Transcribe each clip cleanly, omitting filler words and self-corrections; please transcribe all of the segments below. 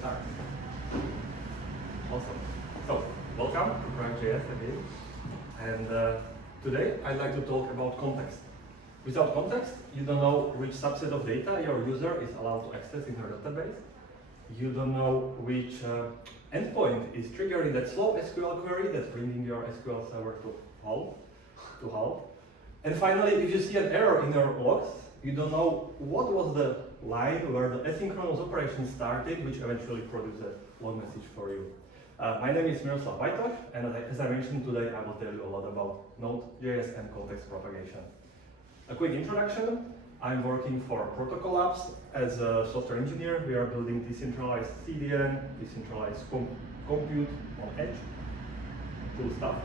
start. Awesome. So, welcome to PragueJS again. And today I'd like to talk about context. Without context, you don't know which subset of data your user is allowed to access in your database. You don't know which endpoint is triggering that slow SQL query that's bringing your SQL server to halt. And finally, if you see an error in your logs, you don't know what was the line where the asynchronous operation started, which eventually produced a log message for you. My name is Miroslav Bajtoš, and as I mentioned today, I will tell you a lot about Node.js and context propagation. A quick introduction. I'm working for Protocol Labs as a software engineer. We are building decentralized CDN, decentralized compute on edge, cool stuff.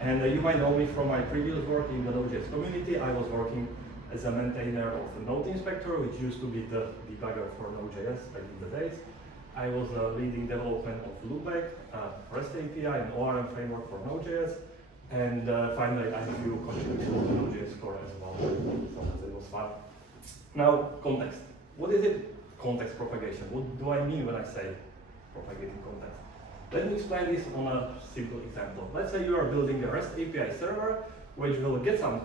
And you might know me from my previous work in the Node.js community. I was working as a maintainer of the Node Inspector, which used to be the debugger for Node.js back in the days. I was leading development of Loopback, REST API, and ORM framework for Node.js. And finally, I have you contributed to Node.js core as well, so it was fun. Now, context. What is it? Context propagation. What do I mean when I say propagating context? Let me explain this on a simple example. Let's say you are building a REST API server, which will get some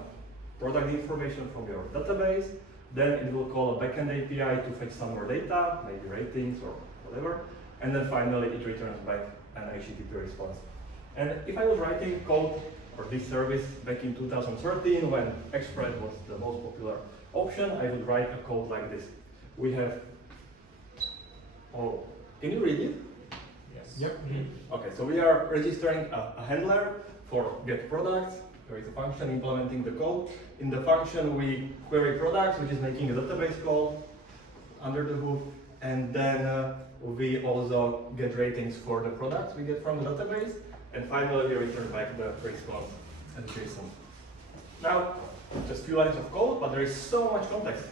product information from your database, then it will call a backend API to fetch some more data, maybe ratings or whatever, and then finally it returns back an HTTP response. And if I was writing code for this service back in 2013, when Express was the most popular option, I would write a code like this. We have, can you read it? Yes. Yep. Okay, so we are registering a handler for get products. There is a function implementing the code. In the function, we query products, which is making a database call under the hood. And then we also get ratings for the products we get from the database. And finally, we return back the response as JSON. Now, just a few lines of code, but there is so much context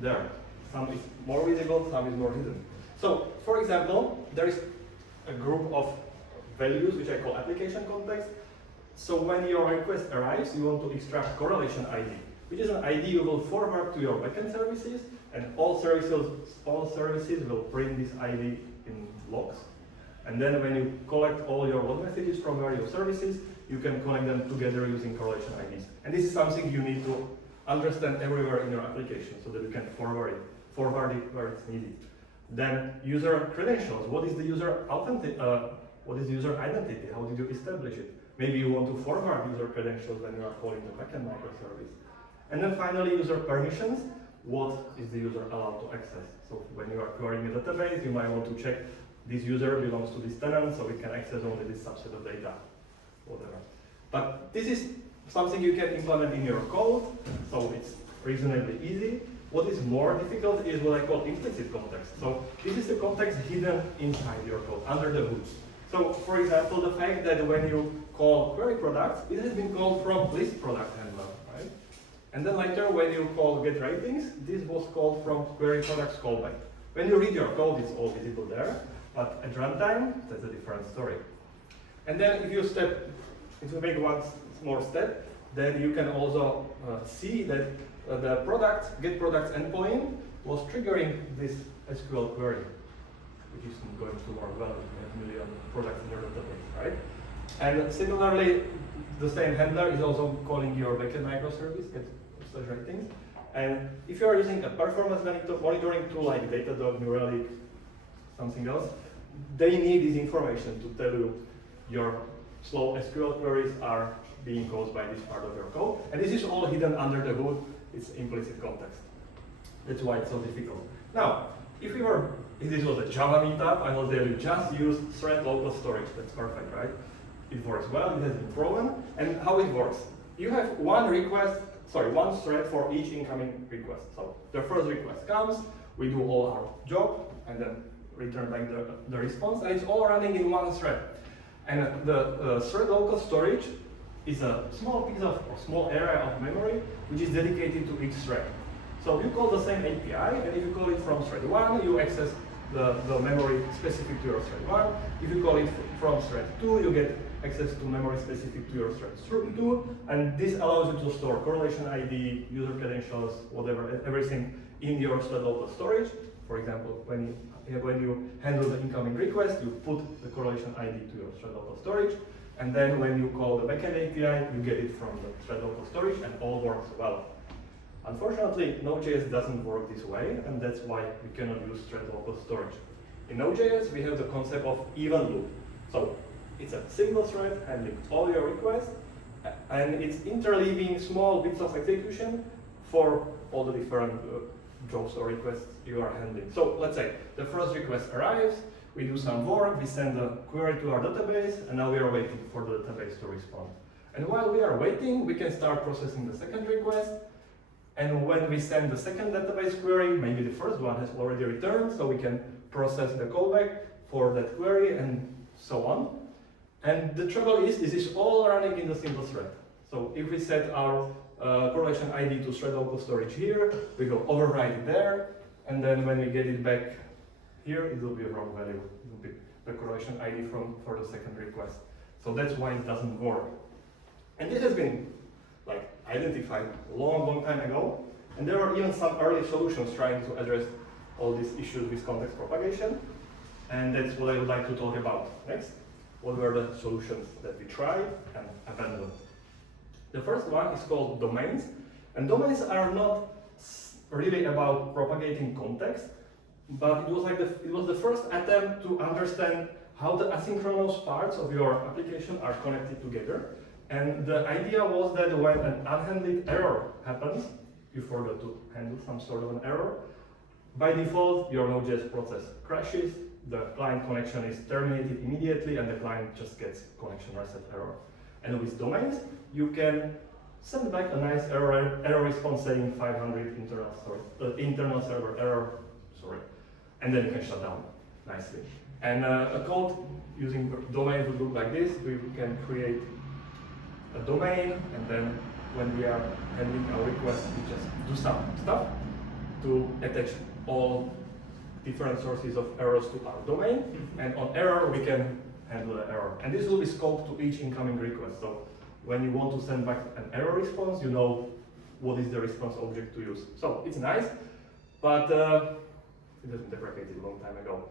there. Some is more visible, some is more hidden. So, for example, there is a group of values, which I call application context. So when your request arrives, you want to extract correlation ID, which is an ID you will forward to your backend services, and all services will bring this ID in logs. And then when you collect all your log messages from various services, you can connect them together using correlation IDs. And this is something you need to understand everywhere in your application so that you can forward it where it's needed. Then user credentials. What is the user identity? How did you establish it? Maybe you want to forward user credentials when you are calling the backend microservice. And then finally, user permissions. What is the user allowed to access? So when you are querying a database, you might want to check this user belongs to this tenant, so we can access only this subset of data, whatever. But this is something you can implement in your code, so it's reasonably easy. What is more difficult is what I call implicit context. So this is the context hidden inside your code, under the hood. So for example, the fact that when you call query products, it has been called from list product handler, right? And then later when you call get ratings, this was called from query products callback. When you read your code, it's all visible there, but at runtime, that's a different story. And then if you make one more step, then you can also see that the get products endpoint was triggering this SQL query, which is going to work well if you have a million products in your database, right? And similarly, the same handler is also calling your backend microservice, get ratings. And if you are using a performance monitoring tool like Datadog, New Relic, something else, they need this information to tell you your slow SQL queries are being caused by this part of your code. And this is all hidden under the hood. It's implicit context. That's why it's so difficult. Now, if this was a Java meetup, I will tell you just use thread local storage. That's perfect, right? It works well, it has been proven. And how it works? You have one thread for each incoming request. So the first request comes, we do all our job, and then return back the response, and it's all running in one thread. And the thread local storage is a small area of memory which is dedicated to each thread. So you call the same API, and if you call it from thread 1, you access the memory specific to your thread 1. If you call it from thread 2, you get access to memory specific to your thread 2, and this allows you to store correlation ID, user credentials, whatever, everything in your thread local storage. For example, when when you handle the incoming request, you put the correlation ID to your thread local storage, and then when you call the backend API, you get it from the thread local storage, and all works well. Unfortunately, Node.js doesn't work this way, and that's why we cannot use thread local storage. In Node.js, we have the concept of event loop. So it's a single thread handling all your requests, and it's interleaving small bits of execution for all the different jobs or requests you are handling. So let's say the first request arrives, we do some work, we send a query to our database, and now we are waiting for the database to respond. And while we are waiting, we can start processing the second request. And when we send the second database query, maybe the first one has already returned, so we can process the callback for that query and so on. And the trouble is, this is all running in the single thread. So if we set our correlation ID to thread local storage here, we will override it there, and then when we get it back here, it will be a wrong value. It will be the correlation ID for the second request. So that's why it doesn't work. And this has been identified a long time ago, and there were even some early solutions trying to address all these issues with context propagation, and that's what I would like to talk about next. What were the solutions that we tried and abandoned? The first one is called domains, and domains are not really about propagating context, but it was the first attempt to understand how the asynchronous parts of your application are connected together. And the idea was that when an unhandled error happens, you forgot to handle some sort of an error, by default your Node.js process crashes, the client connection is terminated immediately, and the client just gets connection reset error. And with domains, you can send back a nice error response saying 500 internal server error, and then you can shut down nicely. And a code using domain would look like this. We can create a domain, and then when we are handling our request, we just do some stuff to attach all different sources of errors to our domain, and on error we can handle the error. And this will be scoped to each incoming request. So when you want to send back an error response, you know what is the response object to use. So it's nice, but it was deprecated a long time ago.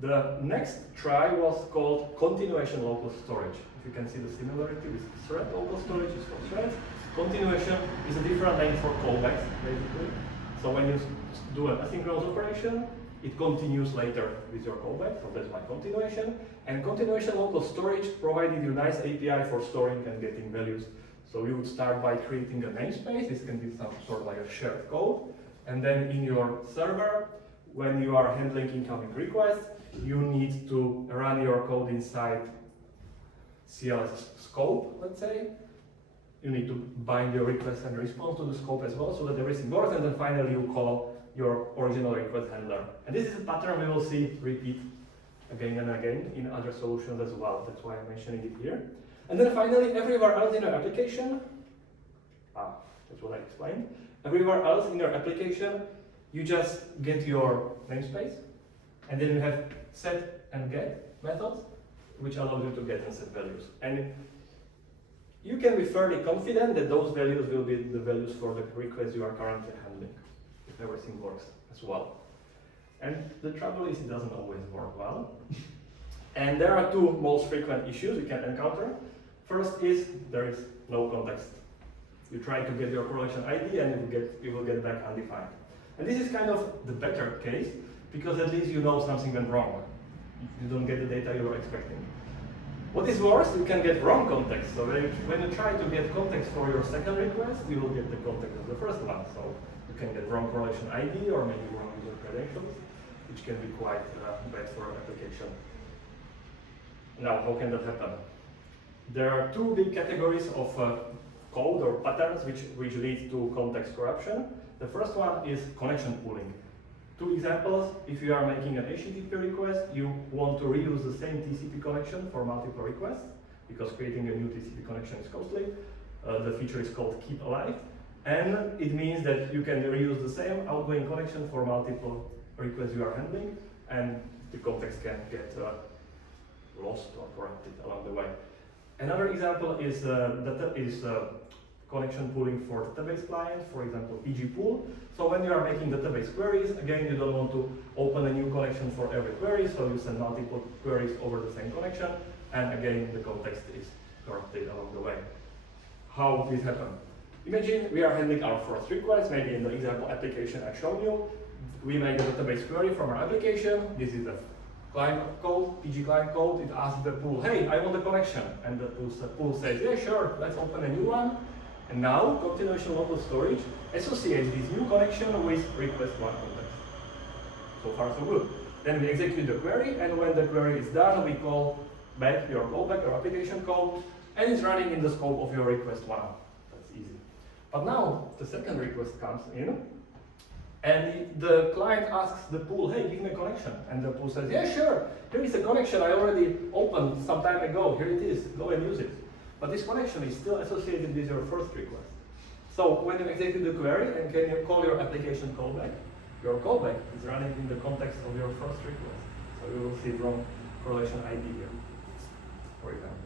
The next try was called continuation local storage. If you can see the similarity with thread local storage is for threads. Continuation is a different name for callbacks, basically. So when you do an asynchronous operation, it continues later with your callback, so that's why continuation. And continuation local storage provided you nice API for storing and getting values. So you would start by creating a namespace. This can be some sort of like a shared code. And then in your server, when you are handling incoming requests, you need to run your code inside CLS scope, let's say. You need to bind your request and response to the scope as well, so that everything works, and then finally you call your original request handler. And this is a pattern we will see repeat again and again in other solutions as well. That's why I'm mentioning it here. And then finally, everywhere else in your application, that's what I explained. Everywhere else in your application, you just get your namespace, and then you have set and get methods, which allow you to get and set values. And you can be fairly confident that those values will be the values for the request you are currently handling, if everything works as well. And the trouble is it doesn't always work well. And there are two most frequent issues you can encounter. First is there is no context. You try to get your correlation ID and you will get back undefined. And this is kind of the better case, because at least you know something went wrong. You don't get the data you were expecting. What is worse, you can get wrong context. So when you try to get context for your second request, you will get the context of the first one. So you can get wrong correlation ID or maybe wrong user credentials, which can be quite bad for an application. Now, how can that happen? There are two big categories of code or patterns which lead to context corruption. The first one is connection pooling. Two examples: if you are making an HTTP request, you want to reuse the same TCP connection for multiple requests, because creating a new TCP connection is costly. The feature is called keep alive, and it means that you can reuse the same outgoing connection for multiple requests you are handling, and the context can get lost or corrupted along the way. Another example is connection pooling for database client, for example, PG pool. So when you are making database queries, again, you don't want to open a new connection for every query, so you send multiple queries over the same connection, and again, the context is corrupted along the way. How this happen? Imagine we are handling our first request, maybe in the example application I showed you. We make a database query from our application. This is the client code, PG client code. It asks the pool, hey, I want a connection. And the pool says, yeah, sure, let's open a new one. And now, continuation local storage associates this new connection with request one context. So far, so good. Then we execute the query, and when the query is done, we call back your callback, your application code, and it's running in the scope of your request one. That's easy. But now, the second request comes in, and the client asks the pool, hey, give me a connection. And the pool says, yeah, sure, here is a connection I already opened some time ago. Here it is, go and use it. But this connection is still associated with your first request. So when you execute the query and can you call your application callback, your callback is running in the context of your first request. So you will see wrong correlation ID here, for example.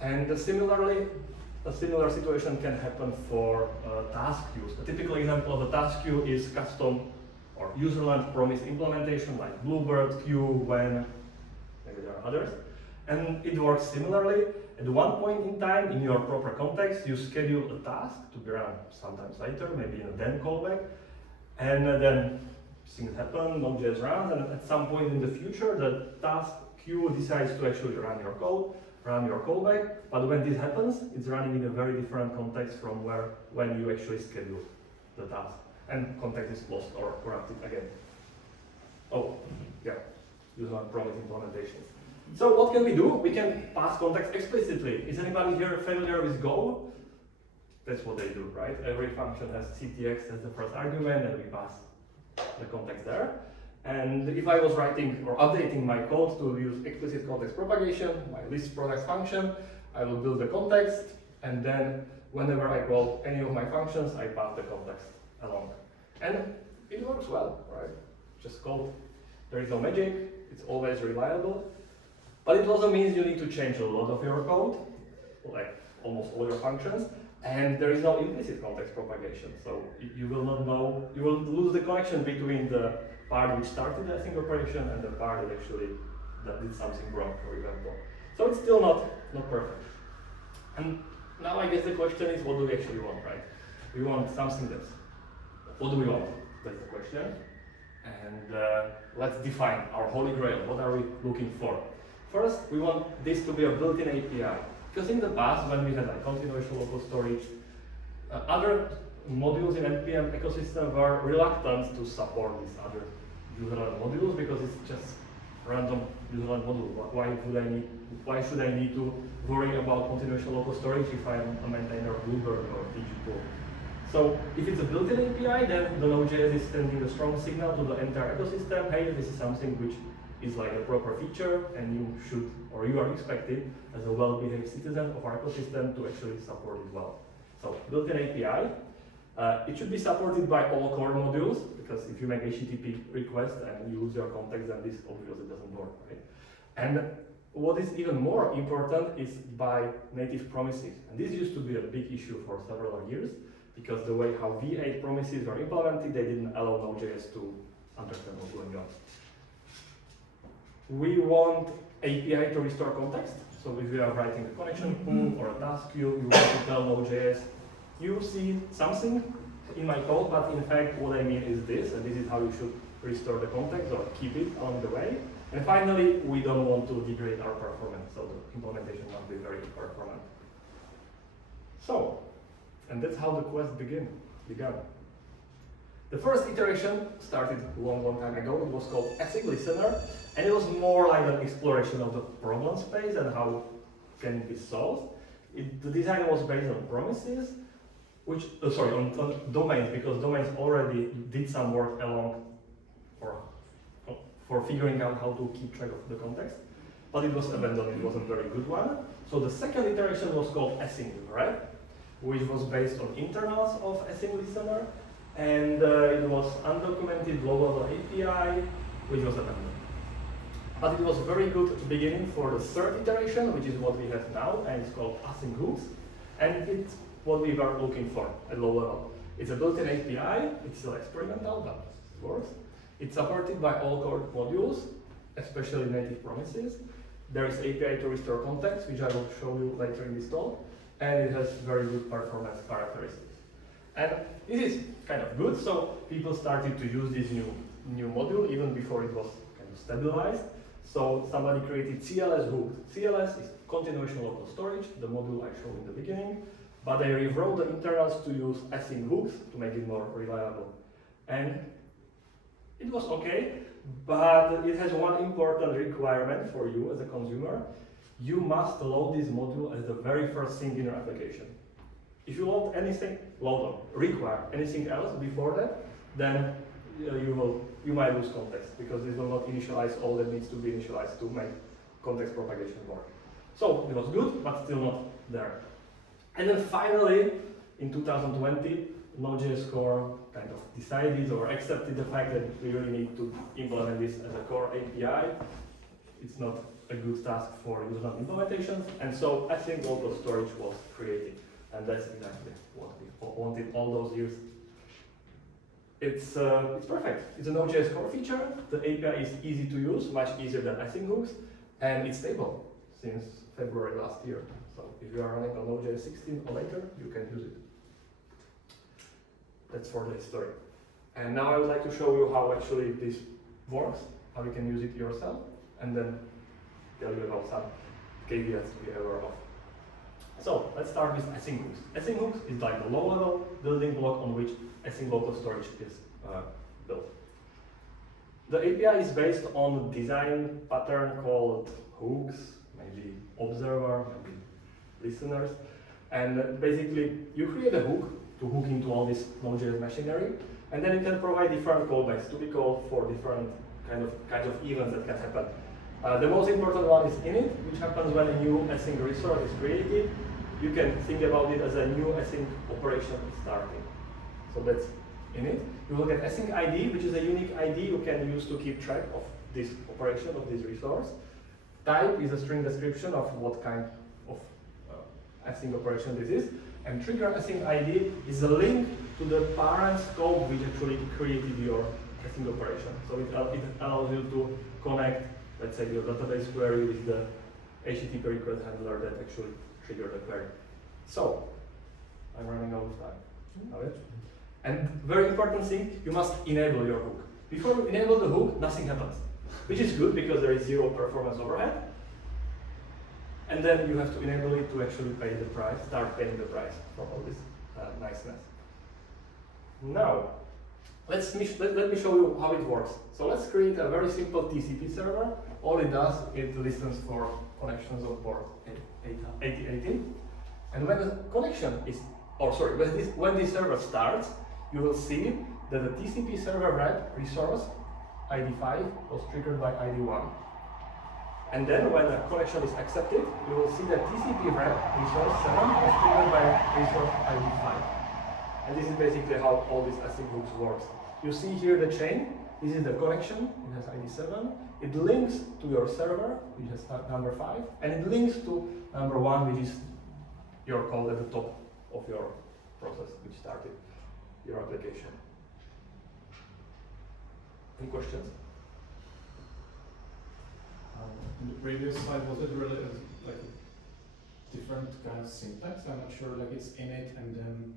And similarly, a similar situation can happen for task queues. A typical example of a task queue is custom or userland promise implementation like Bluebird queue, when maybe there are others. And it works similarly. At one point in time, in your proper context, you schedule a task to be run sometimes later, maybe in a then callback. And then things happen, Node.js runs, and at some point in the future, the task queue decides to actually run your code, run your callback. But when this happens, it's running in a very different context from when you actually schedule the task. And context is lost or corrupted again. Oh, yeah, userland promise implementations. So what can we do? We can pass context explicitly. Is anybody here familiar with Go? That's what they do, right? Every function has ctx as the first argument, and we pass the context there. And if I was writing or updating my code to use explicit context propagation, my list product function, I will build the context, and then whenever I call any of my functions, I pass the context along. And it works well, right? Just code. There is no magic, it's always reliable. But it also means you need to change a lot of your code, like almost all your functions, and there is no implicit context propagation. So you will not know, you will lose the connection between the part which started the async operation and the part that actually did something wrong, for example. So it's still not perfect. And now I guess the question is, what do we actually want, right? We want something that's, what do we want? That's the question. And let's define our holy grail. What are we looking for? First, we want this to be a built-in API. Because in the past, when we had like continuation local storage, other modules in NPM ecosystem were reluctant to support these other userland modules because it's just random userland module. Why should I need to worry about continuation local storage if I'm a maintainer of Bluebird or PG pool? So if it's a built-in API, then the Node.js is sending a strong signal to the entire ecosystem. Hey, this is something which is like a proper feature, and you should, or you are expected as a well-behaved citizen of our ecosystem to actually support it well. So built-in API, it should be supported by all core modules, because if you make HTTP request and you lose your context, then this obviously doesn't work, right? And what is even more important is by native promises. And this used to be a big issue for several years, because the way how V8 promises were implemented, they didn't allow Node.js to understand what's going on. We want API to restore context. So if you are writing a connection pool or a task queue, you want to tell Node.js, you see something in my code, but in fact what I mean is this, and this is how you should restore the context or keep it along the way. And finally, we don't want to degrade our performance, so the implementation must be very performant. So, and that's how the quest began. The first iteration started a long time ago. It was called async listener, and it was more like an exploration of the problem space and how can it be solved. The design was based on promises, which on domains, because domains already did some work along for figuring out how to keep track of the context, but it was abandoned. It wasn't a very good one. So the second iteration was called async, right? Which was based on internals of async listener, and it was undocumented low-level API, which was abandoned. But it was very good beginning for the third iteration, which is what we have now, and it's called async hooks. And it's what we were looking for at low level. It's a built-in API, it's still experimental, but it works. It's supported by all core modules, especially native promises. There is API to restore context, which I will show you later in this talk, and it has very good performance characteristics. And this is kind of good, so people started to use this new module even before it was kind of stabilized. So somebody created CLS hook. CLS is continuation local storage, the module I showed in the beginning, but they rewrote the internals to use async hooks to make it more reliable. And it was okay, but it has one important requirement for you as a consumer. You must load this module as the very first thing in your application. If you load anything, require anything else before that, then you might lose context, because this will not initialize all that needs to be initialized to make context propagation work. So it was good, but still not there. And then finally, in 2020, Node.js Core kind of decided or accepted the fact that we really need to implement this as a core API. It's not a good task for user implementations, and so AsyncLocalStorage was created, and that's exactly what we wanted all those years. It's perfect. It's a Node.js core feature. The API is easy to use, much easier than async hooks, and it's stable since February last year. So if you are running on Node.js 16 or later, you can use it. That's for the history. And now I would like to show you how actually this works, how you can use it yourself, and then tell you about some caveats to be aware of. So let's start with async hooks. Async hooks is like the low-level building block on which AsyncLocalStorage is built. The API is based on a design pattern called hooks, maybe observer, maybe listeners, and basically you create a hook to hook into all this Node.js machinery, and then you can provide different callbacks to be called for different kinds of events that can happen. The most important one is init, which happens when a new async resource is created. You can think about it as a new async operation starting. So that's init. You will get async ID, which is a unique ID you can use to keep track of this operation of this resource. Type is a string description of what kind of async operation this is. And trigger async ID is a link to the parent scope which actually created your async operation. So it allows you to connect, let's say, your database query with the HTTP request handler that actually triggered the query. So, I'm running out of time. And very important thing, you must enable your hook. Before you enable the hook, nothing happens, which is good because there is zero performance overhead. And then you have to enable it to actually pay the price, start paying the price for all this niceness. Now, let me show you how it works. So let's create a very simple TCP server. All it does, it listens for connections on port 8080. And when the connection is, when this server starts, you will see that the TCP server rep resource ID5 was triggered by ID1. And then when the connection is accepted, you will see that TCP rep resource 7 was triggered by resource ID5. And this is basically how all these async hooks works. You see here the chain. This is the connection. It has ID7. It links to your server, which has number 5, and it links to number 1, which is your code at the top of your process, which started your application. Any questions? In the previous slide, was it really like a different kind of syntax? I'm not sure. Like it's init and then.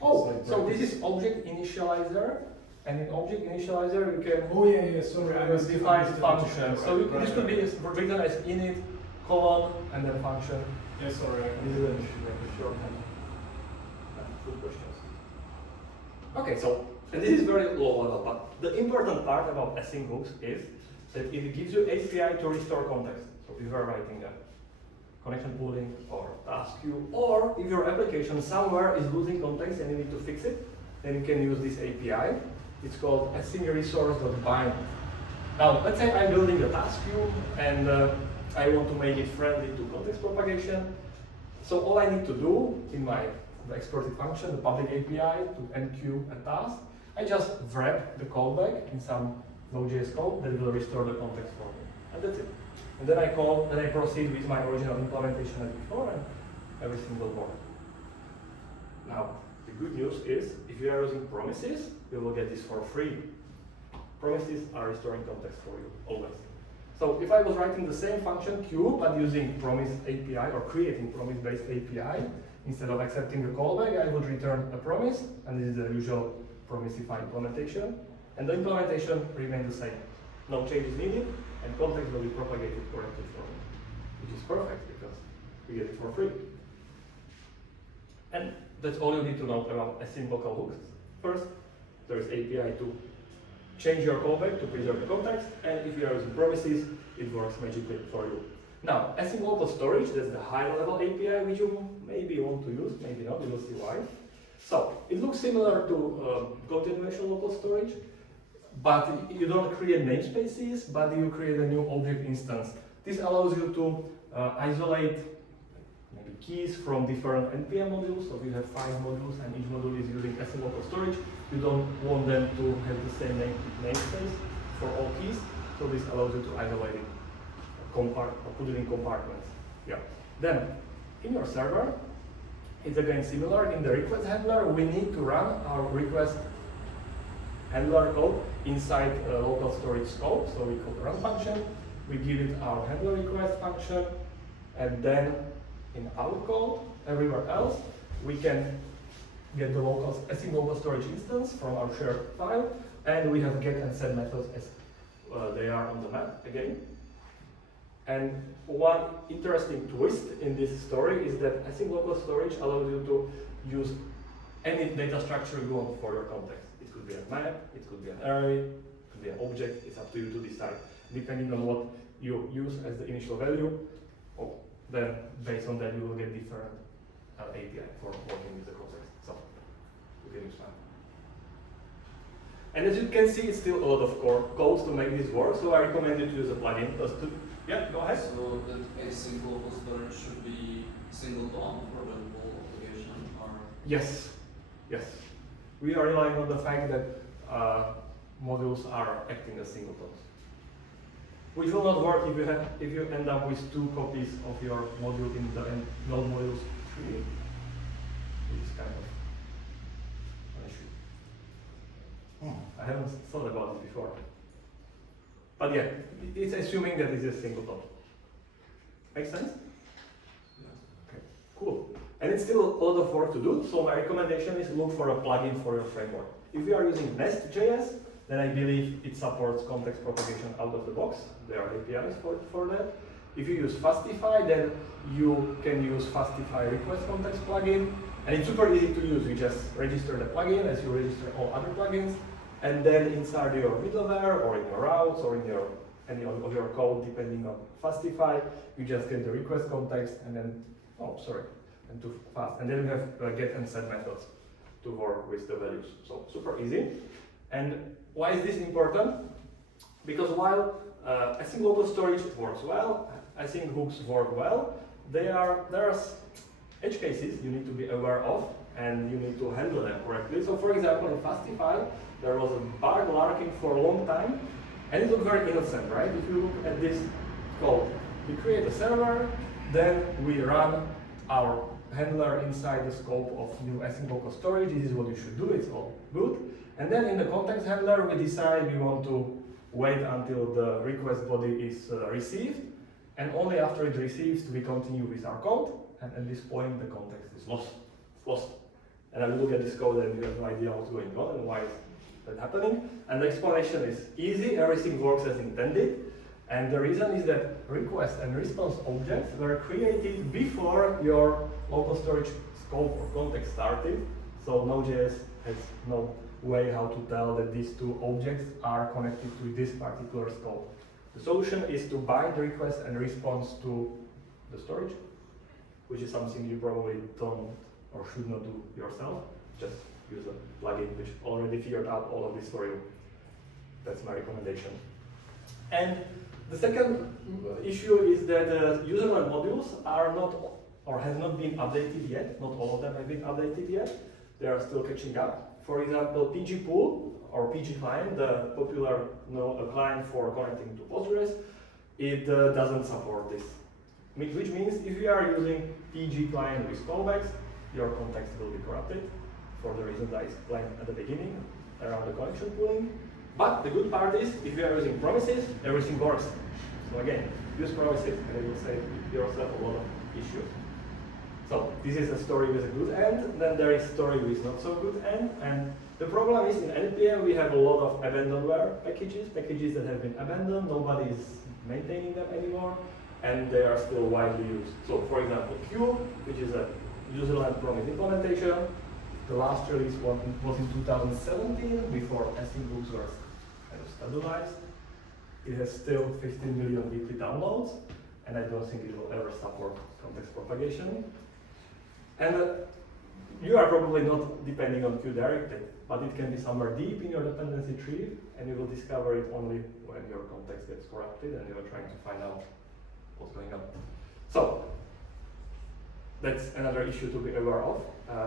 Oh, like so this is object initializer, and in object initializer you can. Oh yeah. Sorry, I was define function. So this could be written as init colon and then function. Yeah, sorry. This is a shorthand. Good questions. Okay, so and this is very low level, but the important part about async hooks is that it gives you API to restore context. So if you are writing a connection pooling or task queue, or if your application somewhere is losing context and you need to fix it, then you can use this API. It's called async_resource.bind. Now, let's say I'm building a task queue and I want to make it friendly to context propagation. So all I need to do in the exported function, the public API to enqueue a task, I just wrap the callback in some Node.js code that will restore the context for me. And that's it. And then I proceed with my original implementation as before, and everything will work. Now, the good news is, if you are using promises, you will get this for free. Promises are restoring context for you, always. So if I was writing the same function Q, but using promise API or creating promise-based API, instead of accepting a callback, I would return a promise, and this is the usual promisify implementation, and the implementation remains the same. No changes needed, and context will be propagated correctly for me, which is perfect because we get it for free. And that's all you need to know about async local hooks. First, there is API to change your callback to preserve the context, and if you are using promises, it works magically for you. Now, async local storage, that's the higher level API which you maybe want to use, maybe not, we will see why. So, it looks similar to continuation local storage, but you don't create namespaces, but you create a new object instance. This allows you to isolate maybe keys from different NPM modules. So we have 5 modules, and each module is using async local storage. You don't want them to have the same namespace for all keys, so this allows you to isolate it, or put it in compartments. Yeah. Then, in your server, it's again similar. In the request handler, we need to run our request handler code inside a local storage scope. So we call the run function, we give it our handler request function, and then in our code, everywhere else, we can get the async local storage instance from our shared file, and we have get and set methods as they are on the map again. And one interesting twist in this story is that async local storage allows you to use any data structure you want for your context. It could be a map, it could be an array, it could be an object. It's up to you to decide, depending on what you use as the initial value. Then, based on that, you will get different API for working with the context. So, you can use that. And as you can see, it's still a lot of code to make this work. So I recommend you to use a plugin. Yeah, go ahead. So that async local storage should be singleton for the whole application, or? Yes, yes. We are relying on the fact that modules are acting as singletons, which will not work if you end up with 2 copies of your module in the Node modules tree, which is kind of an issue. I haven't thought about it before. But yeah, it's assuming that it's a singleton. Make sense? Yeah. Okay, cool. And it's still a lot of work to do, so my recommendation is look for a plugin for your framework. If you are using Nest.js, then I believe it supports context propagation out of the box. There are APIs for that. If you use Fastify, then you can use Fastify request context plugin, and it's super easy to use. You just register the plugin as you register all other plugins, and then inside your middleware or in your routes or in any of your code, depending on Fastify, you just get the request context and then, and too fast. And then you have get and set methods to work with the values. So super easy. And why is this important? Because while async local storage works well, async hooks work well, there are edge cases you need to be aware of, and you need to handle them correctly. So for example, in Fastify, there was a bug lurking for a long time, and it looked very innocent, right? If you look at this code, we create a server, then we run our handler inside the scope of new async local storage. This is what you should do, it's all good. And then in the context handler, we decide we want to wait until the request body is received, and only after it receives we continue with our code, and at this point the context is lost. And I will look at this code and you have no idea what's going on and why is that happening. And the explanation is easy, everything works as intended. And the reason is that request and response objects were created before your local storage scope or context started. So Node.js has no way how to tell that these 2 objects are connected to this particular scope. The solution is to bind request and response to the storage, which is something you probably don't or should not do yourself. Just use a plugin which already figured out all of this for you. That's my recommendation. And the second issue is that user-led modules are not or have not been updated yet. Not all of them have been updated yet. They are still catching up. For example, PG Pool or PG Client, the popular client for connecting to Postgres, it doesn't support this. Which means if you are using PG Client with callbacks, your context will be corrupted for the reasons I explained at the beginning around the connection pooling. But the good part is, if you are using promises, everything works. So again, use promises and it will save yourself a lot of issues. So this is a story with a good end, then there is a story with not so good end, and the problem is in NPM we have a lot of abandonware packages that have been abandoned, nobody is maintaining them anymore, and they are still widely used. So for example, Q, which is a userland promise implementation, the last release was in 2017, before async books were kind of stabilized. It has still 15 million weekly downloads, and I don't think it will ever support context propagation. And you are probably not depending on Q directly, but it can be somewhere deep in your dependency tree, and you will discover it only when your context gets corrupted and you are trying to find out what's going on. So, that's another issue to be aware of.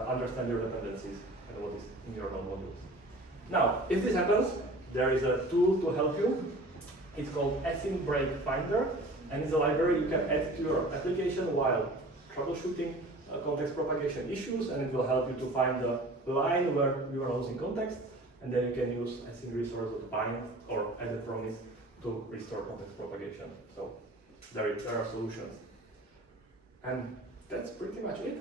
Understand your dependencies and what is in your node modules. Now, if this happens, there is a tool to help you. It's called Async Break Finder, and it's a library you can add to your application while troubleshooting context propagation issues, and it will help you to find the line where you are losing context, and then you can use async resource to bind or add a promise to restore context propagation. So there are solutions. And that's pretty much it.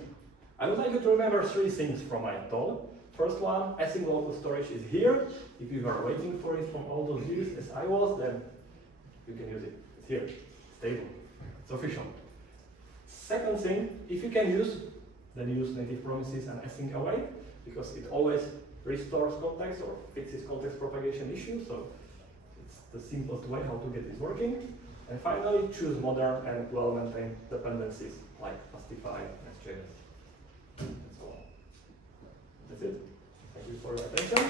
I would like you to remember 3 things from my talk. First one, async local storage is here. If you are waiting for it from all those years as I was, then you can use it. It's here, stable, it's official. Second thing, if you can use, then use native promises and async await, because it always restores context or fixes context propagation issues, so it's the simplest way how to get this working. And finally, choose modern and well-maintained dependencies like Fastify and SJS. That's all. That's it. Thank you for your attention.